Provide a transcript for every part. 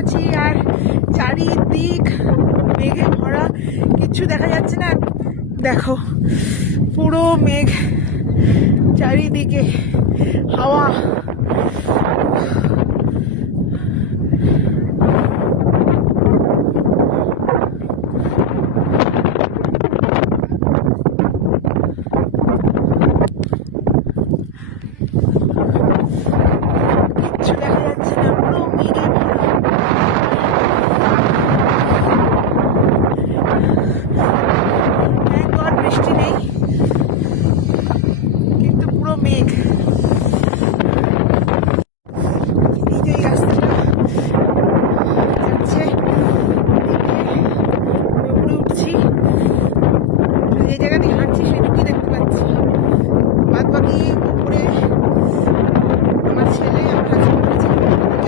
আছি আর চারিদিক মেঘে ভরা, কিচ্ছু দেখা যাচ্ছে না। দেখো পুরো মেঘ, চারিদিকে হাওয়া। কিচ্ছু দেখা যাচ্ছে না, পুরো মেঘে ভরা। বৃষ্টি নেই, কিন্তু পুরো মেঘ। এই যে রাস্তাটা যাচ্ছে, উপরে উঠছি, যে জায়গা দিয়ে হাঁটছি সেটুকুই দেখতে পাচ্ছি, বাদ বাকি উপরে আমার ছেলে আমার হাজবেন্ড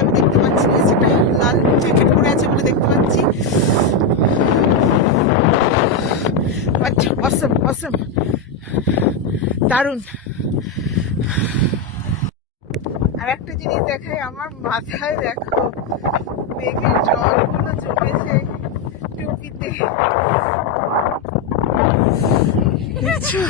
আমি দেখতে পাচ্ছি না। সেটা লাল জ্যাকেট পরে আছে বলে দেখতে পাচ্ছি। অসম অসম, দারুণ। আর একটা জিনিস দেখাই, আমার মাথায় দেখো মেঘের জলগুলো জমেছে টুপিতে, দেখছো?